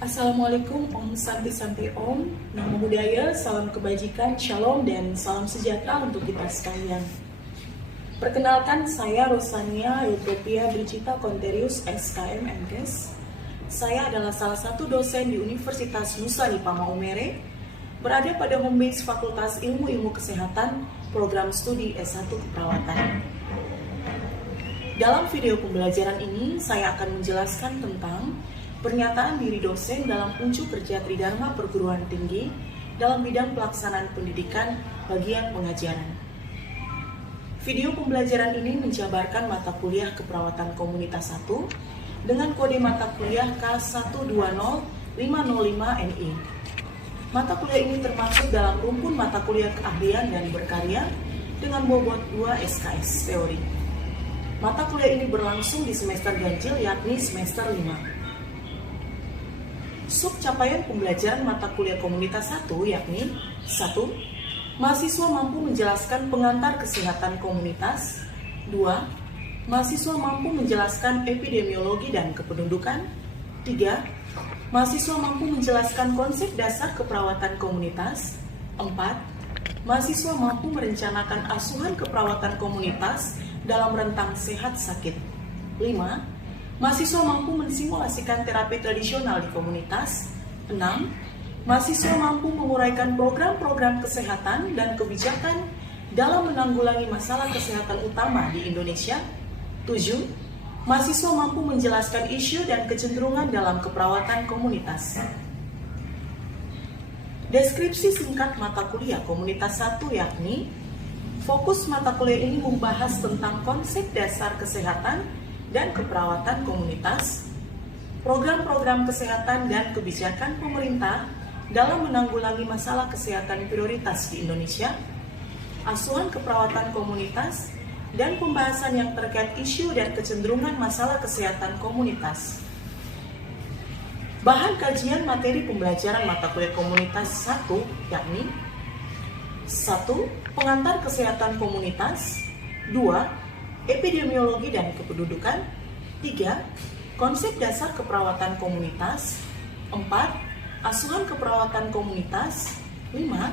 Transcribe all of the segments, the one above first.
Assalamualaikum, Om Santi Om, Namo Buddhaya, salam kebajikan, shalom, dan salam sejahtera untuk kita sekalian. Perkenalkan, saya Rosania Eutropia Brigita Konterius, SKM MKes. Saya adalah salah satu dosen di Universitas Nusa Nipah Maumere, berada pada home base Fakultas Ilmu Kesehatan, program studi S1 Keperawatan. Dalam video pembelajaran ini, saya akan menjelaskan tentang pernyataan diri dosen dalam unjuk kerja Tridharma Perguruan Tinggi dalam bidang pelaksanaan pendidikan bagian pengajaran. Video pembelajaran ini menjabarkan mata kuliah keperawatan komunitas 1 dengan kode mata kuliah K120505NI. Mata kuliah ini termasuk dalam rumpun mata kuliah keahlian dan berkarya dengan bobot 2 SKS teori. Mata kuliah ini berlangsung di semester ganjil yakni semester 5. Subcapaian pembelajaran mata kuliah komunitas 1 yakni 1. Mahasiswa mampu menjelaskan pengantar kesehatan komunitas. 2. Mahasiswa mampu menjelaskan epidemiologi dan kependudukan. 3. Mahasiswa mampu menjelaskan konsep dasar keperawatan komunitas. 4. Mahasiswa mampu merencanakan asuhan keperawatan komunitas dalam rentang sehat sakit. 5. Mahasiswa mampu mensimulasikan terapi tradisional di komunitas. 6. Mahasiswa mampu menguraikan program-program kesehatan dan kebijakan dalam menanggulangi masalah kesehatan utama di Indonesia. 7. Mahasiswa mampu menjelaskan isu dan kecenderungan dalam keperawatan komunitas. Deskripsi singkat mata kuliah komunitas 1 yakni fokus mata kuliah ini membahas tentang konsep dasar kesehatan dan keperawatan komunitas, program-program kesehatan dan kebijakan pemerintah dalam menanggulangi masalah kesehatan prioritas di Indonesia, asuhan keperawatan komunitas, dan pembahasan yang terkait isu dan kecenderungan masalah kesehatan komunitas. Bahan kajian materi pembelajaran mata kuliah komunitas 1 yakni 1. Pengantar kesehatan komunitas. 2. Epidemiologi dan kependudukan. 3. Konsep dasar keperawatan komunitas. 4. Asuhan keperawatan komunitas. 5.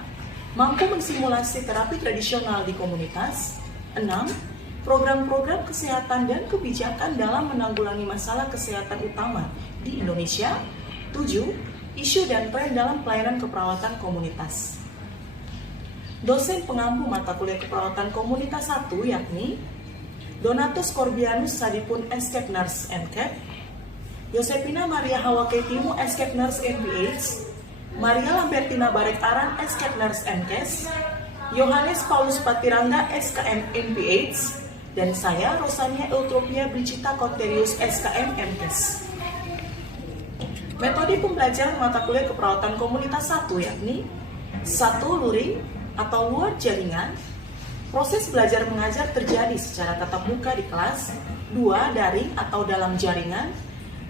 Mampu mensimulasi terapi tradisional di komunitas. 6. Program-program kesehatan dan kebijakan dalam menanggulangi masalah kesehatan utama di Indonesia. 7. Isu dan tren dalam pelayanan keperawatan komunitas. Dosen pengampu mata kuliah keperawatan komunitas 1 yakni Donatus Corbianus Sadipun Escape Nurse MCAP, Yosepina Maria Hawa Ketimu Escape Nurse MPH, Maria Lambertina Barekaran Escape Nurse MKes, Yohanes Paulus Patirangga SKM MPH, dan saya Rosania Eutropia Brigita Konterius SKM MKes. Metode pembelajaran mata kuliah keperawatan komunitas 1 yakni 1. Luring atau luar jaringan. Proses belajar mengajar terjadi secara tatap muka di kelas. 2. Daring atau dalam jaringan.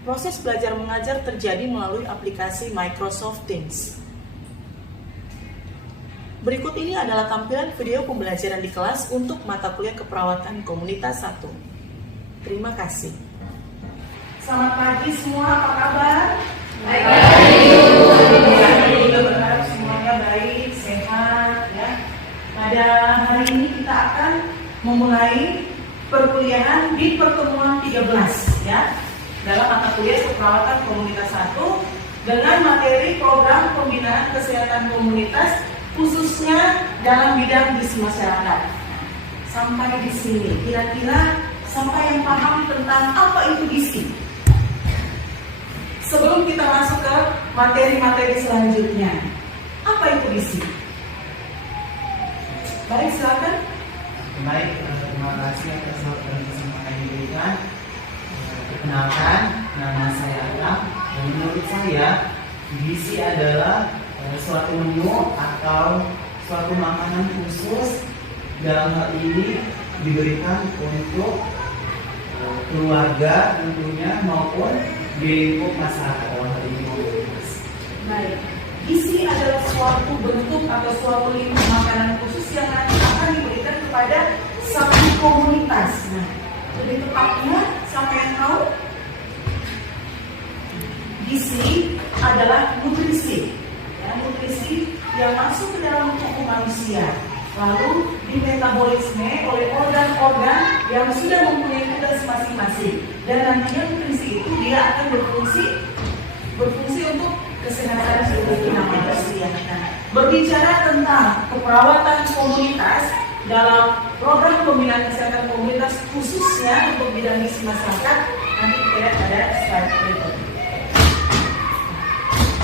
Proses belajar mengajar terjadi melalui aplikasi Microsoft Teams. Berikut ini adalah tampilan video pembelajaran di kelas untuk mata kuliah keperawatan komunitas 1. Terima kasih. Selamat pagi semua, apa kabar? Baik. Kita berharap semuanya baik, sehat ya. Pada hari ini kita akan memulai perkuliahan di pertemuan 13 ya, dalam mata kuliah keperawatan komunitas 1 dengan materi program pembinaan kesehatan komunitas khususnya dalam bidang gizi masyarakat. Sampai di sini kira-kira sampai yang paham tentang apa itu gizi. Sebelum kita masuk ke materi-materi selanjutnya, apa itu gizi? Baik, silakan. Baik, terima kasih atas waktu dan kesempatan yang diberikan. Perkenalkan, nama saya Adam. Dan menurut saya, gizi adalah suatu menu atau suatu makanan khusus dalam hal ini diberikan untuk keluarga tentunya maupun di lingkup masyarakat dalam hal ini komunitas. Baik, gizi adalah suatu bentuk atau suatu lingkup makanan khusus yang nanti akan diberikan kepada satu komunitas. Nah, lebih tepatnya, siapa yang tahu? Gizi adalah nutrisi, ya, nutrisi yang masuk ke dalam tubuh manusia, lalu dimetabolisme oleh organ-organ yang sudah mempunyai tugas masing-masing, dan nantinya nutrisi itu dia akan berfungsi untuk kesehatan seluruh manusia. Nah, berbicara tentang keperawatan komunitas dalam program pembinaan kesehatan komunitas khususnya untuk bidang gizi masyarakat, nanti kita lihat pada slide berikut.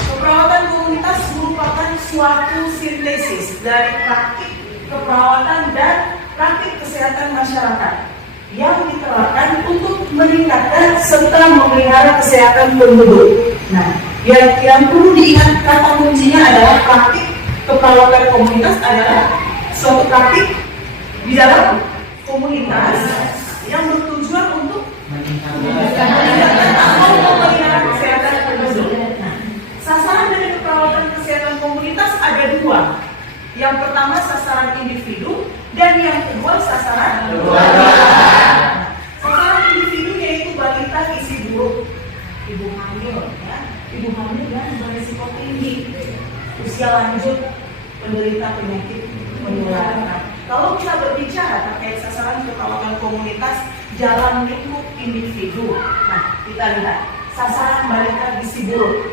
Keperawatan komunitas merupakan suatu sintesis dari praktik keperawatan dan praktik kesehatan masyarakat yang diterapkan untuk meningkatkan serta memelihara kesehatan penduduk. Nah, yang perlu diingat kata kuncinya adalah praktik keperawatan komunitas adalah suatu praktik di dalam komunitas yang bertujuan untuk meningkatkan atau memelihara kesehatan penduduk. Sasaran dari keperawatan kesehatan komunitas ada dua. Yang pertama sasaran individu dan yang kedua sasaran keluarga. Sasaran individu yaitu balita gizi buruk, ibu hamil, ya, ibu hamil dan berisiko tinggi, usia lanjut, penderita penyakit menular. Kalau kita berbicara terkait sasaran keperawatan komunitas dalam lingkup individu, nah kita lihat sasaran balita gizi buruk.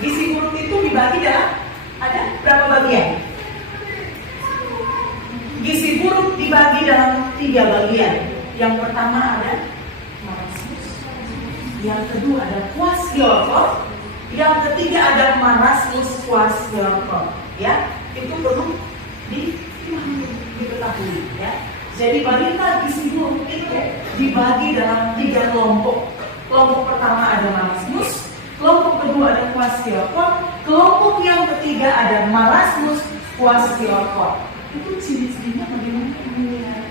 Gizi buruk itu dibagi dalam ada berapa bagian? Gizi buruk dibagi dalam 3 bagian. Yang pertama ada marasmus, yang kedua ada kwashiorkor, yang ketiga ada marasmus kwashiorkor. Ya, itu perlu diketahui. Ya, jadi balita gizi buruk itu dibagi dalam 3 kelompok. Kelompok pertama ada marasmus, kelompok kedua ada kwashiorkor, kelompok yang ketiga ada marasmus kwashiorkor. Itu ciri-cirinya bagaimana melihat,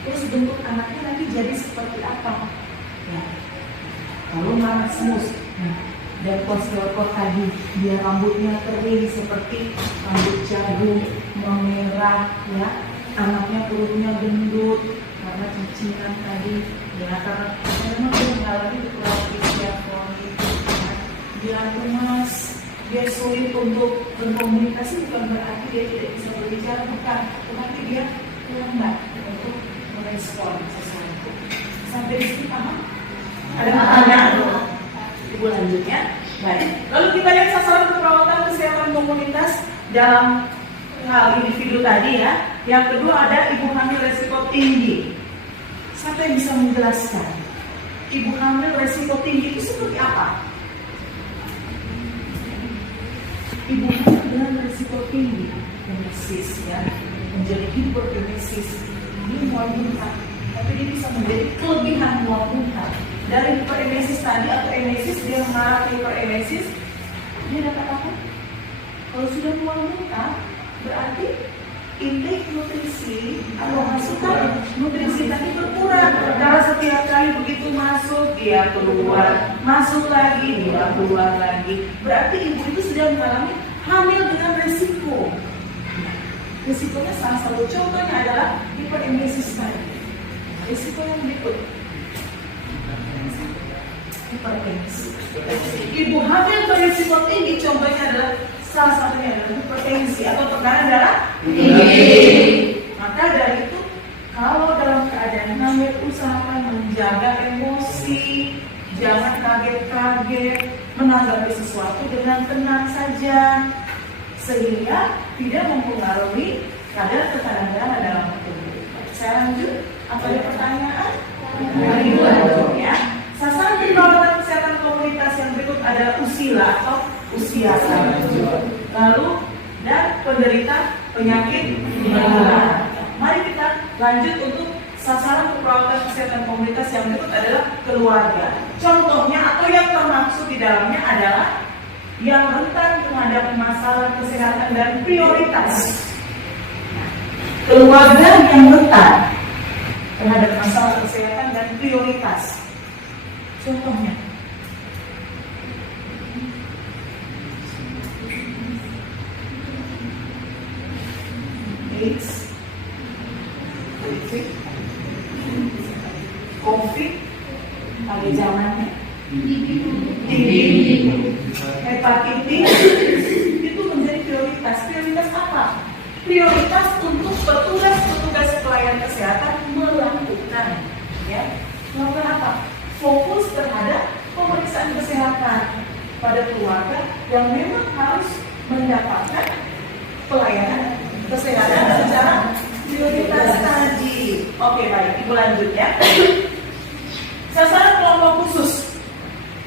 terus bentuk anaknya nanti jadi seperti apa? Ya. Kalau marasmus dan kwashiorkor tadi, dia rambutnya kering seperti rambut jagung, memerah, ya. Anaknya perutnya gendut karena cacingan tadi, ya, karena memang dia mengalami kekurangan gizi yang kronis. Dia lemas, dia sulit untuk berkomunikasi, bukan berarti dia tidak bisa berbicara, bukan, tetapi dia lambat untuk merespon sesuatu. Sampai di sini paham? Ada pertanyaan? Ibu lanjut ya. Baik. Lalu kita lihat sasaran keperawatan kesehatan komunitas dalam hal individu tadi ya. Yang kedua ada ibu hamil resiko tinggi. Siapa yang bisa menjelaskan? Ibu hamil resiko tinggi itu seperti apa? Ibu hamil dengan risiko tinggi emesis, ya, menjadi hiperemesis, ini mual muntah, tapi dia bisa menjadi kelebihan mual muntah. Dari hiperemesis tadi atau emesis dia mengarah ke hiperemesis, dia dapat apa? Kalau sudah mual muntah, berarti intake nutrisi atau masukan nutrisi tadi berkurang. Karena setiap kali begitu masuk dia keluar, masuk lagi dia keluar lagi. Berarti ibu itu sudah mengalami hamil dengan resiko. Resikonya salah satu contohnya adalah hiperemesis tadi. Resiko yang berikut hipertensi. Ibu hamil berisiko tinggi contohnya adalah salah satunya adalah hipertensi atau tekanan darah tinggi. Maka dari itu kalau dalam keadaan hamil usahakan menjaga emosi, jangan kaget-kaget, menanggapi sesuatu dengan tenang saja sehingga tidak mempengaruhi kadar tekanan darah dalam tubuh. Saya lanjut. Apa ada pertanyaan? Lanjut ya. Sasaran keperawatan kesehatan komunitas yang berikut adalah usia atau usia lanjut. Lalu dan penderita penyakit menular. Mari kita lanjut untuk sasaran keperawatan kesehatan komunitas yang berikut adalah keluarga. Contohnya atau yang termaksud di dalamnya adalah yang rentan terhadap masalah kesehatan dan prioritas. keluarga yang rentan terhadap masalah kesehatan dan prioritas. Contohnya, AIDS, COVID, pada zamannya, TB, hepatitis, itu menjadi prioritas. Prioritas apa? Prioritas untuk petugas-petugas pelayan kesehatan melakukan, ya, melakukan apa? Fokus terhadap pemeriksaan kesehatan pada keluarga yang memang harus mendapatkan pelayanan kesehatan secara prioritas tadi. Oke, baik, ibu lanjut ya. Sasaran kelompok khusus.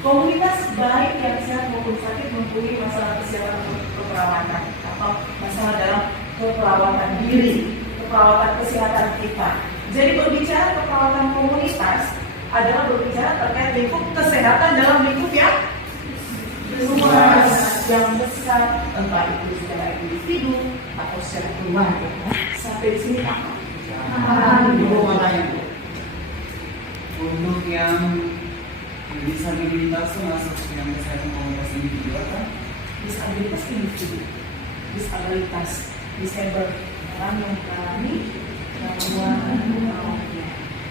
Komunitas baik yang sehat maupun sakit mempunyai masalah kesehatan keperawatan atau masalah dalam keperawatan diri, keperawatan kesehatan kita. Jadi berbicara keperawatan komunitas adalah berbicara terkait lingkup kesehatan dalam lingkup yang luas, yang besar, entah itu secara individu atau secara keluarga. Sampai di sini apa? Untuk yang disabilitas masuk yang kesehatan komunitas individu kan? Disabilitas individu, disabilitas disable, orang yang mengalami gangguan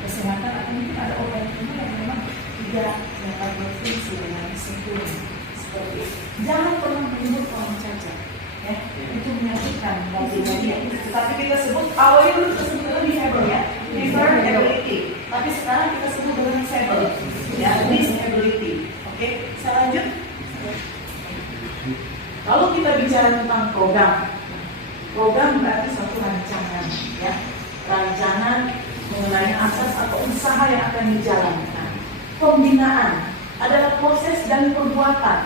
kesehatan atau mungkin ada organ tubuh yang memang tidak dapat berfungsi dengan sempurna. Seperti itu. Jangan pernah menyebut orang cacat, ya, itu menyakitkan bagi dia. Tapi kita sebut awalnya dulu kita sebut dengan disable, ya, different ability. Tapi sekarang kita sebut dengan disable, ya, disability. Oke, saya lanjut. Kalau kita bicara tentang program berarti suatu rancangan, ya, rancangan mengenai asas atau usaha yang akan dijalankan. Pembinaan adalah proses dan perbuatan,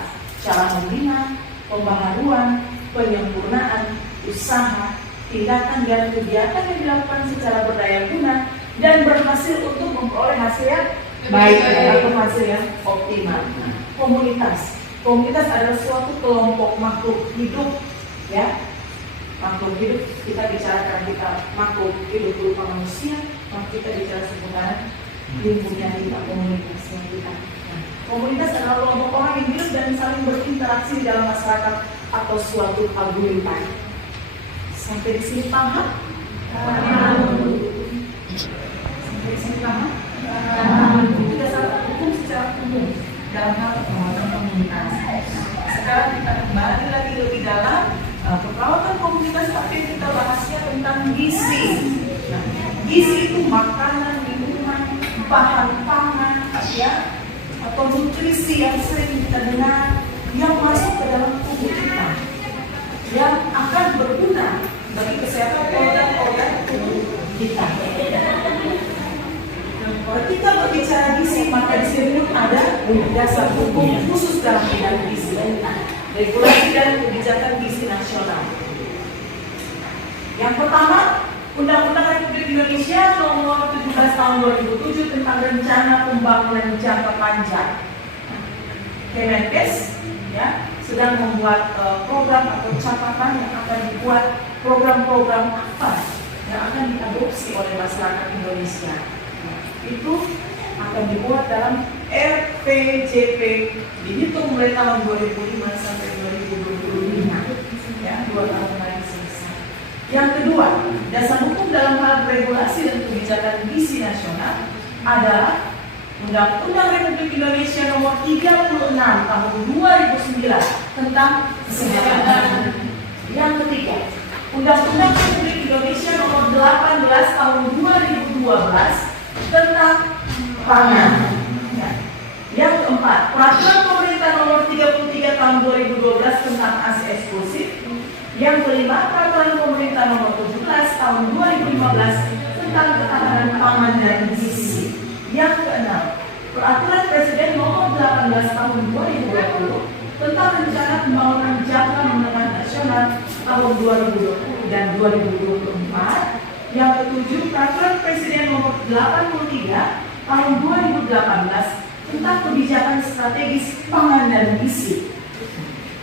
cara membina, pembaharuan, penyempurnaan, usaha, tindakan dan kegiatan yang dilakukan secara berdaya guna dan berhasil untuk memperoleh hasil yang baik atau hasil yang optimal. Komunitas adalah suatu kelompok makhluk hidup, ya. Makhluk hidup, kita bicarakan kita makhluk hidup berupa manusia, maka kita bicara seputar lingkungan kita, komunitas yang kita. Nah, komunitas adalah kelompok orang yang hidup dan saling berinteraksi dalam masyarakat atau suatu paguyuban. Sampai di sini paham? Sampai di sini paham? Kita salah hukum secara umum dalam hal pengawasan komunitas. Sekarang kita kembali lagi lebih dalam perawatan komunitas, tapi kita bahasnya tentang gizi. Nah, gizi itu makanan, minuman, bahan pangan, ya, atau nutrisi yang sering kita dengar yang masuk ke dalam tubuh kita, yang akan berguna bagi kesehatan organ-organ tubuh kita. Kalau kita berbicara gizi, maka di sini pun ada dasar hukum khusus dalam bidang gizi, regulasi dan kebijakan gizi nasional. Yang pertama, Undang-Undang Republik Indonesia Nomor 17 Tahun 2007 tentang Rencana Pembangunan Jangka Panjang. Kemenkes, ya, sedang membuat program atau catatan yang akan dibuat, program-program apa yang akan diadopsi oleh masyarakat Indonesia. Itu akan dibuat dalam RPJP, dihitung mulai tahun 2005 sampai 2025, ya, 2 tahun lagi selesai. Yang kedua, dasar hukum dalam hal regulasi dan kebijakan gizi nasional adalah Undang-Undang Republik Indonesia Nomor 36 Tahun 2009 tentang kesehatan. Yang ketiga, Undang-Undang Republik Indonesia Nomor 18 Tahun 2012 tentang pangan. Ya. Yang keempat, Peraturan Pemerintah Nomor 33 Tahun 2012 tentang ASI eksklusif. Yang kelima, Peraturan Pemerintah Nomor 17 Tahun 2015 tentang ketahanan pangan dan gizi. Yang keenam, Peraturan Presiden Nomor 18 Tahun 2020 tentang Rencana Pembangunan Jangka Menengah Nasional tahun 2020 dan 2024. Yang ketujuh, Peraturan Presiden Nomor 83 Tahun 2018 tentang kebijakan strategis pangan dan gizi.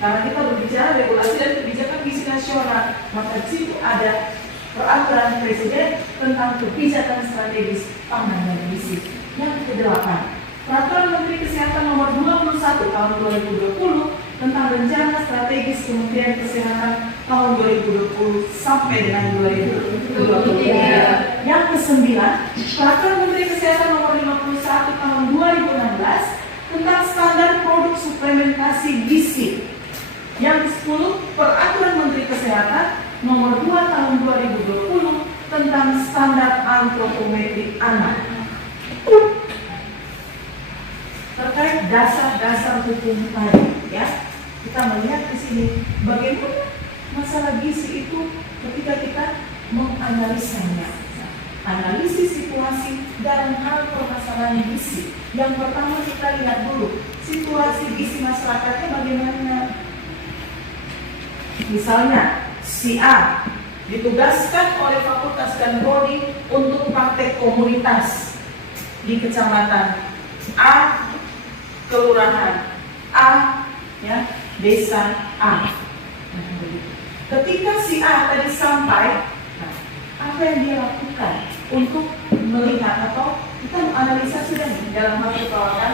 Karena kita berbicara regulasi dan kebijakan gizi nasional, maka di situ ada Peraturan Presiden tentang kebijakan strategis pangan dan gizi. Yang kedelapan, Peraturan Menteri Kesehatan Nomor 21 Tahun 2020 tentang Rencana Strategis Kementerian Kesehatan tahun 2020 sampai dengan 2023. Yang kesembilan, Peraturan Menteri Kesehatan Nomor 51 Tahun 2016 tentang Standar Produk Suplementasi Gizi. Yang ke-10, Peraturan Menteri Kesehatan Nomor 2 Tahun 2020 tentang Standar Antropometri Anak. Terkait dasar-dasar hukum tadi, ya, kita melihat di sini bagaimana masalah gizi itu ketika kita menganalisanya. Analisis situasi dalam hal permasalahan gizi. Yang pertama kita lihat dulu situasi gizi masyarakatnya bagaimana. Misalnya si A ditugaskan oleh Fakultas dan Prodi untuk praktek komunitas di kecamatan A, kelurahan A, ya, desa A. Ketika si A tadi sampai, apa yang dia lakukan untuk melihat atau kita menganalisa sudah dalam hal perawatan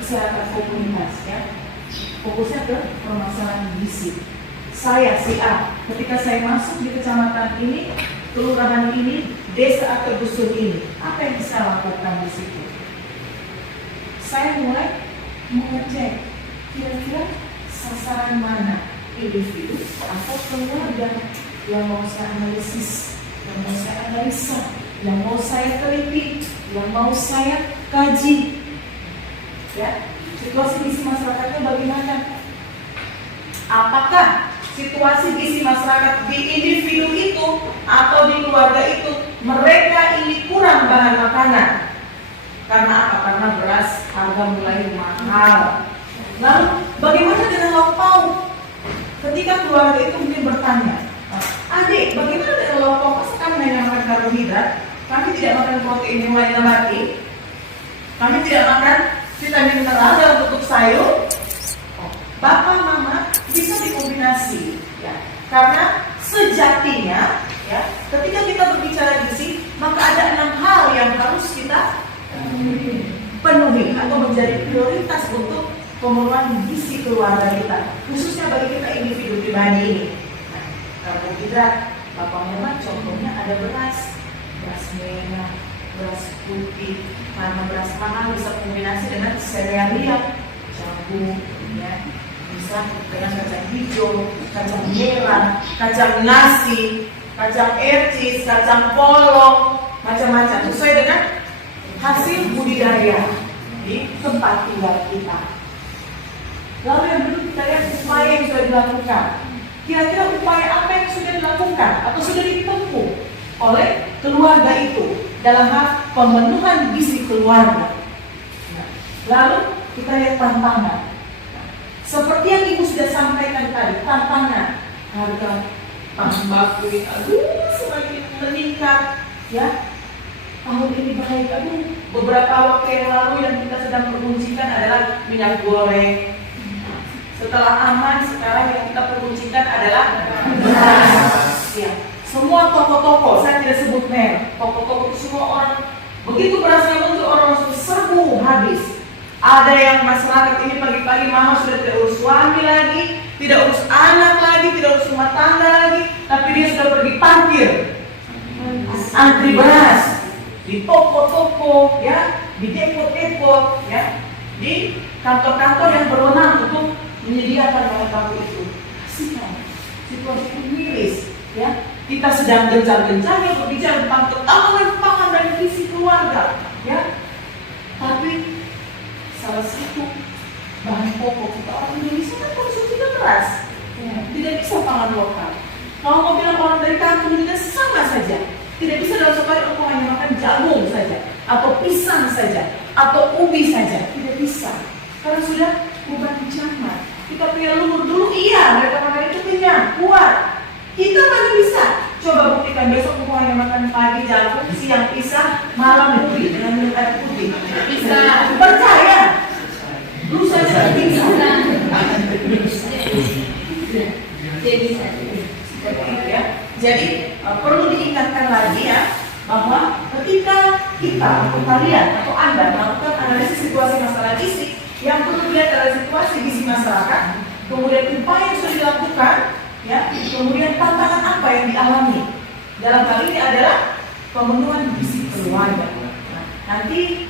kesehatan komunitas, ya, fokusnya ke permasalahan gizi. Saya si A, ketika saya masuk di kecamatan ini, kelurahan ini, desa atau dusun ini, apa yang bisa lakukan di situ? Saya mulai mengecek kira-kira sasaran mana individu atau keluarga yang mau saya analisis, yang mau saya analisa, yang mau saya teliti, yang mau saya kaji. Ya, situasi gizi masyarakatnya bagaimana? Apakah situasi gizi masyarakat di individu itu atau di keluarga itu mereka ini kurang bahan makanan? Karena apa? Karena beras harga mulai mahal. Lalu bagaimana dengan lauk pauk? Ketika keluarga itu mungkin bertanya, adik, bagaimana dengan lauk pauk? Masa kami hanya makan karbohidrat? Kami tidak makan protein yang lain nabati? Kami tidak makan vitamin mineral dalam bentuk sayur? Bapak, mama bisa dikombinasi, ya. Karena sejatinya, ya, ketika kita berbicara gizi, maka ada 6 hal yang harus kita penuhi atau menjadi prioritas untuk pemenuhan gizi keluarga kita, khususnya bagi kita individu pribadi ini. Nah, karbohidrat, bapak mama contohnya ada beras merah, beras putih, karena beras mahal bisa kombinasi dengan serealia, jagung, ya, bisa dengan kacang hijau, kacang merah, kacang nasi, kacang ercis, kacang polong, macam-macam sesuai dengan hasil budidaya di tempat tinggal kita. Lalu yang kedua kita lihat upaya yang sudah dilakukan. Kira-kira upaya apa yang sudah dilakukan atau sudah ditempuh oleh keluarga itu dalam hal pemenuhan gizi keluarga. Lalu kita lihat tantangan. Seperti yang Ibu sudah sampaikan tadi, tantangan harga bahan baku semakin meningkat, ya. Tahun ini baik, beberapa waktu yang lalu yang kita sedang permuncikan adalah minyak goreng. Setelah aman, sekarang yang kita permuncikan adalah beras. Ya. Semua toko-toko, saya tidak sebut merek, toko-toko itu semua orang, begitu berasnya muncul orang langsung serbu habis. Ada yang masyarakat ini pagi-pagi mama sudah tidak urus suami lagi, tidak urus anak lagi, tidak urus rumah tangga lagi, tapi dia sudah pergi parkir, antri beras di toko-toko, ya, di depo-depo, ya, di kantor-kantor yang berwenang untuk menyediakan bahan baku itu. Kasihkan situasi itu miris, ya. Kita sedang gencar-gencarnya berbicara tentang ketahanan pangan dan gizi keluarga, ya. Tapi salah satu bahan pokok kita orang Indonesia kan konsumsinya beras, ya. Tidak bisa pangan lokal. Kalau mau bilang orang dari kampung juga sama saja. Tidak bisa dalam sekali aku hanya makan jagung saja, atau pisang saja, atau ubi saja. Tidak bisa, karena sudah bukan zaman. Kita punya luhur dulu, iya, mereka makan itu kenyang, kuat. Kita mana bisa? Coba buktikan besok aku hanya makan pagi jagung, siang pisang, malam ubi dengan minum air putih. Bisa. Percaya? Lu saja bisa. Jadi, ya. Jadi perlu diingatkan lagi ya, bahwa ketika kita atau kalian atau Anda melakukan analisis situasi masalah gizi, yang perlu dilihat adalah situasi gizi masyarakat, kemudian upaya yang sudah dilakukan, ya, kemudian tantangan apa yang dialami. Dalam hal ini adalah pemenuhan gizi keluarga. Nah, nanti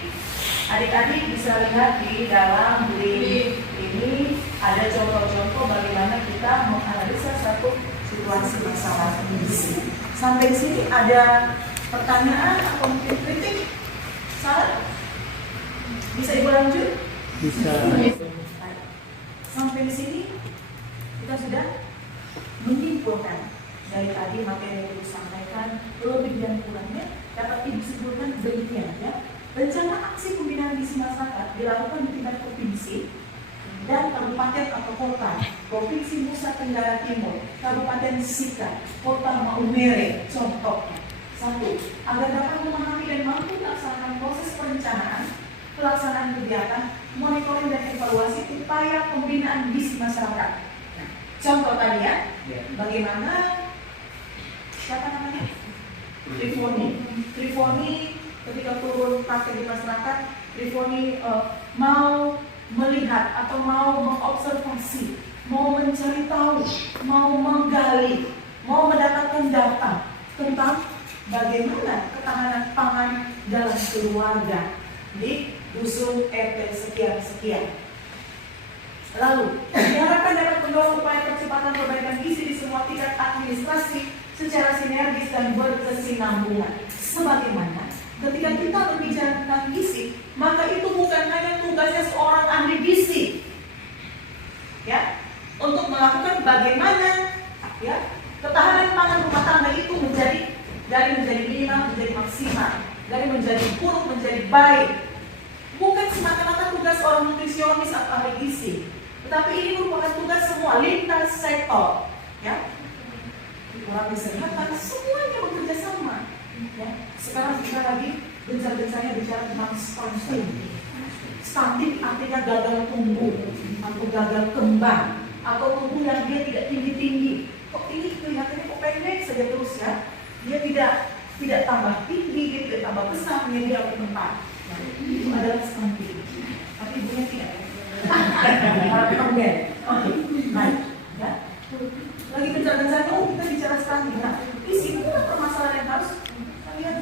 adik-adik bisa lihat di dalam link ini ada contoh-contoh bagaimana kita menganalisa satu situasi masalah gizi. Sampai di sini ada pertanyaan atau mungkin kritik? Salah? Bisa Ibu lanjut? Bisa. Sampai di sini kita sudah menyimpulkan dari tadi materi yang Ibu sampaikan, lebih dan kurangnya dapat Ibu simpulkan demikian ya. Rencana aksi pembinaan gizi masyarakat dilakukan di tingkat provinsi dan kabupaten atau kota. Provinsi Nusa Tenggara Timur, Kabupaten Sika, Kota Maumere, contohnya. 1. Agar dapat memahami dan mampu melaksanakan proses perencanaan, pelaksanaan kegiatan, monitoring dan evaluasi upaya pembinaan gizi masyarakat. Nah, contoh tadi ya, bagaimana siapa namanya? Trifoni ketika turun praktek di masyarakat, Trifoni mau melihat atau mau mengobservasi, mau mencari tahu, mau menggali, mau mendapatkan data tentang bagaimana ketahanan pangan dalam keluarga di dusun RT sekian-sekian. Lalu, diharapkan dapat mendorong upaya percepatan perbaikan gizi di semua tingkat administrasi secara sinergis dan berkesinambungan. Sebagaimana ketika kita berbicara tentang gizi, maka itu bukan hanya tugasnya seorang ahli gizi, ya, untuk melakukan bagaimana ya ketahanan pangan rumah tangga itu menjadi minimal menjadi maksimal, dari menjadi buruk menjadi baik. Bukan semata-mata tugas orang nutrisionis atau ahli gizi, tetapi ini merupakan tugas semua lintas sektor, ya. Orang kesehatan semuanya bekerja sama. Ya. Sekarang kita lagi gencar-gencarnya bicara tentang stunting. Stunting artinya gagal tumbuh atau gagal kembang atau tumbuh yang dia tidak tinggi-tinggi. Kok ini kelihatannya kok pendek saja terus ya? Dia tidak tambah tinggi, dia tidak tambah besar, dia di tempat. Nah, itu adalah stunting. Tapi ibunya tidak. Harap pendek. Oke, baik. Ya. Lagi gencar-gencarnya, kita bicara stunting. Nah, di sini kan permasalahan yang harus lihat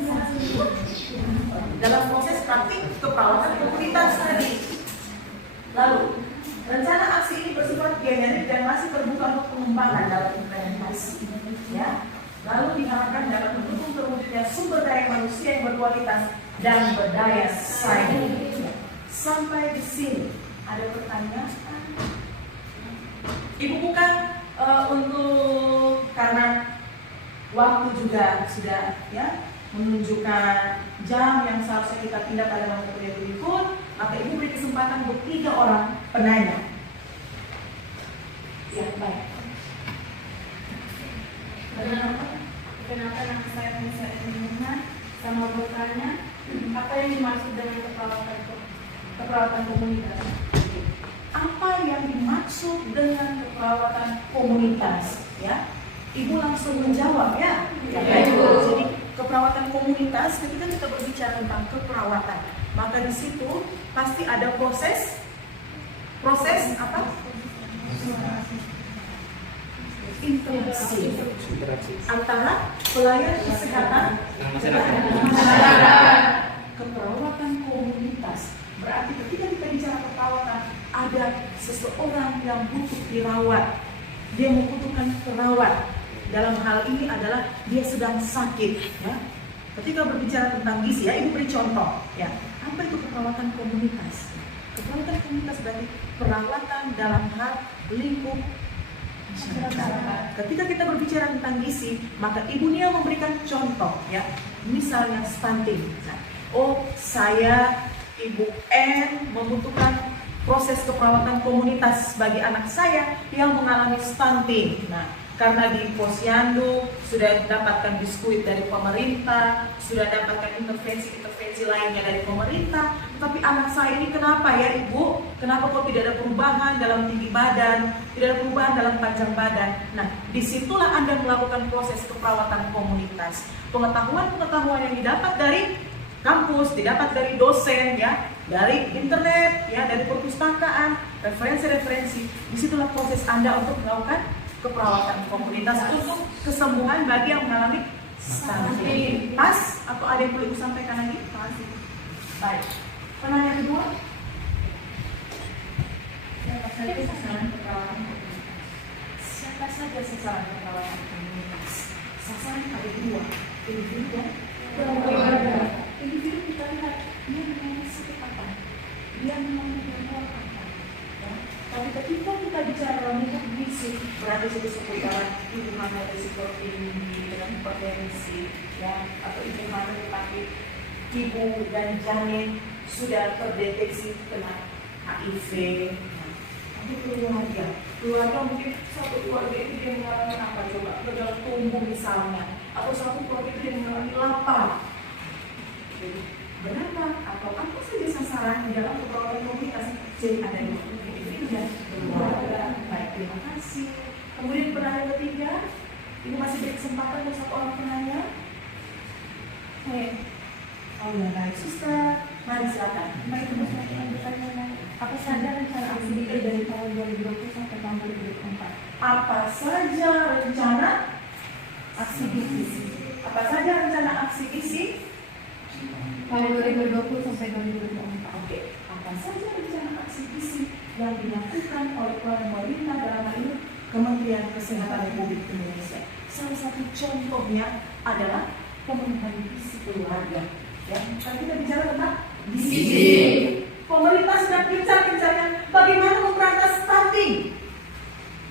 dalam proses praktik keperawatan komunitas tadi. Lalu, rencana aksi ini bersifat generik dan masih terbuka untuk pengembangan dalam implementasi. Ya. Lalu diharapkan dapat mendukung terwujudnya sumber daya manusia yang berkualitas dan berdaya saing. Sampai di sini ada pertanyaan? Ibu bukan untuk karena waktu juga sudah ya menunjukkan jam yang seharusnya kita pindah pada mata kuliah berikut, maka Ibu beri kesempatan untuk 3 orang penanya. Ya, baik. Kenapa nama saya Nisa Eminah sama bertanya apa yang dimaksud dengan keperawatan komunitas? Apa yang dimaksud dengan keperawatan komunitas? Ya, Ibu langsung menjawab ya. Jadi keperawatan komunitas, ketika kita berbicara tentang keperawatan, maka di situ pasti ada proses apa? Interaksi antara pelayan kesehatan masyarakat. Keperawatan komunitas berarti ketika kita bicara keperawatan, ada seseorang yang butuh dirawat, dia membutuhkan perawat. Dalam hal ini adalah dia sedang sakit, ya. Ketika berbicara tentang gizi, ya, Ibu beri contoh, ya. Apa itu keperawatan komunitas? Keperawatan komunitas berarti perawatan dalam hal lingkup masyarakat. Ketika kita berbicara tentang gizi, maka Ibu Nia memberikan contoh, ya. Misalnya stunting. Oh, saya Ibu N membutuhkan proses keperawatan komunitas bagi anak saya yang mengalami stunting. Nah, karena di posyandu sudah dapatkan biskuit dari pemerintah, sudah dapatkan intervensi lainnya dari pemerintah. Tapi anak saya ini kenapa ya Ibu? Kenapa kok tidak ada perubahan dalam tinggi badan, tidak ada perubahan dalam panjang badan? Nah, disitulah Anda melakukan proses keperawatan komunitas. Pengetahuan-pengetahuan yang didapat dari kampus, didapat dari dosen ya, dari internet ya, dari perpustakaan, referensi-referensi. Disitulah proses Anda untuk melakukan keperawatan komunitas untuk kesembuhan bagi yang mengalami stunting. Pas atau ada yang perlu sampaikan lagi? Baik. Pertanyaan kedua. Siapa saja sasaran keperawatan komunitas? Siapa saja sasaran keperawatan komunitas? Sasaran ada dua, individu dan keluarga. Individu kita lihat dia mengalami sakit apa, dia mengalami gangguan apa. Ya. Tapi ketika kita bicara dalam lingkup gizi, berarti itu seputaran ibu hamil risiko tinggi dengan hipertensi, ya, atau ibu hamil tapi ibu dan janin sudah terdeteksi kena HIV. Nanti keluarga mungkin satu keluarga itu dia mengalami apa coba, gagal tumbuh misalnya, atau satu keluarga itu dia mengalami lapar. Jadi berapa atau apa saja sasaran di dalam keperawatan komunitas? Jadi ada dua individu dan keluarga. Baik, terima kasih. Kemudian penanya ketiga, ini masih beri kesempatan untuk satu orang penanya. Oh ya, baik, Suster. Mari silakan. Baik, Ibu, saya bertanya, apa saja rencana aksi gizi dari tahun 2020 sampai tahun 2024? Apa saja rencana aksi gizi? Apa saja rencana aksi gizi? Tahun 2020 sampai 2024. Oke, apa saja rencana aksi gizi yang dilakukan oleh pemerintah dalam hal ini Kementerian Kesehatan Republik Indonesia? Salah satu contohnya adalah pemenuhan gizi keluarga. Ya, kan kita bicara tentang gizi. Pemerintah sedang gencar-gencarnya bagaimana memberantas stunting.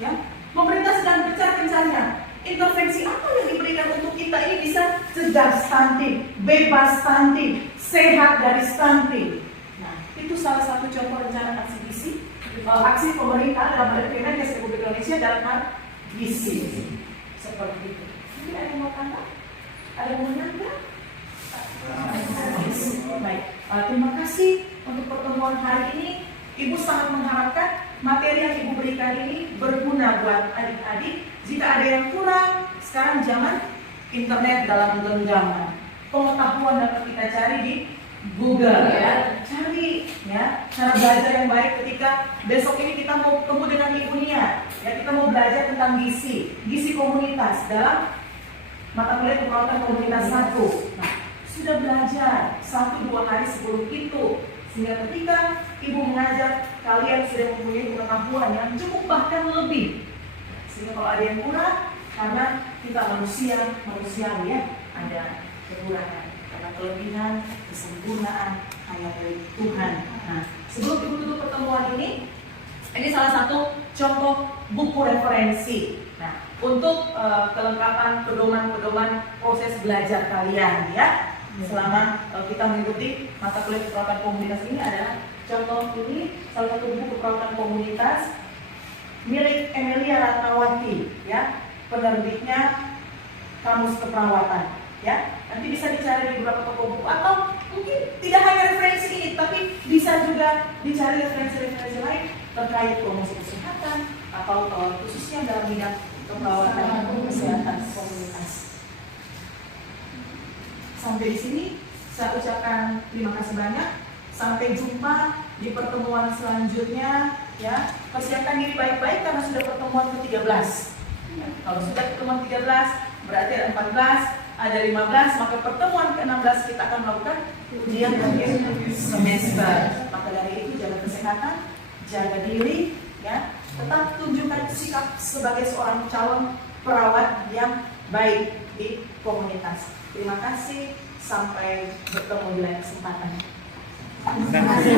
Ya, pemerintah sedang gencar-gencarnya intervensi apa yang diberikan untuk kita ini bisa cegah stunting, bebas stunting, sehat dari stunting. Nah, itu salah satu contoh rencana aksi gizi, aksi pemerintah dalam hal Kemenkes Republik Indonesia dalam hal gizi. Seperti itu. Mungkin ada yang mau tambah? Ada yang mau menambah? Baik, terima kasih untuk pertemuan hari ini. Ibu sangat mengharapkan materi yang Ibu berikan ini berguna buat adik-adik. Jika ada yang kurang, sekarang zaman internet dalam genggaman. Pengetahuan dapat kita cari di Google ya. Cari ya cara belajar yang baik ketika besok ini kita mau ketemu dengan Ibu Nia. Ya, kita mau belajar tentang gizi komunitas dalam mata kuliah keperawatan komunitas 1. Nah, sudah belajar 1-2 hari sebelum itu, sehingga ketika Ibu mengajar kalian sudah mempunyai pengetahuan yang cukup bahkan lebih. Sehingga kalau ada yang kurang, karena kita manusiawi ya, ada kekurangan. Karena kelebihan, kesempurnaan hanya dari Tuhan. Nah, sebelum Ibu tutup pertemuan ini salah satu contoh buku referensi. Nah, untuk kelengkapan pedoman proses belajar kalian ya. Selama kita mengikuti mata kuliah keperawatan komunitas ini adalah contoh ini salah satu buku keperawatan komunitas milik Emilia Ratnawati ya, penerbitnya Kamus Keperawatan ya. Nanti bisa dicari di beberapa toko buku atau mungkin tidak hanya referensi ini, tapi bisa juga dicari referensi-referensi lain terkait promosi kesehatan atau khususnya dalam bidang keperawatan kesehatan komunitas. Sampai di sini saya ucapkan terima kasih banyak. Sampai jumpa di pertemuan selanjutnya ya. Persiapkan diri baik-baik karena sudah pertemuan ke-13. Kalau sudah pertemuan 13 berarti ada 14, ada 15, maka pertemuan ke-16 kita akan melakukan ujian akhir semester. Maka dari itu jaga kesehatan, jaga diri ya. Tetap tunjukkan sikap sebagai seorang calon perawat yang baik di komunitas. Terima kasih, sampai bertemu di lain kesempatan. Terima kasih.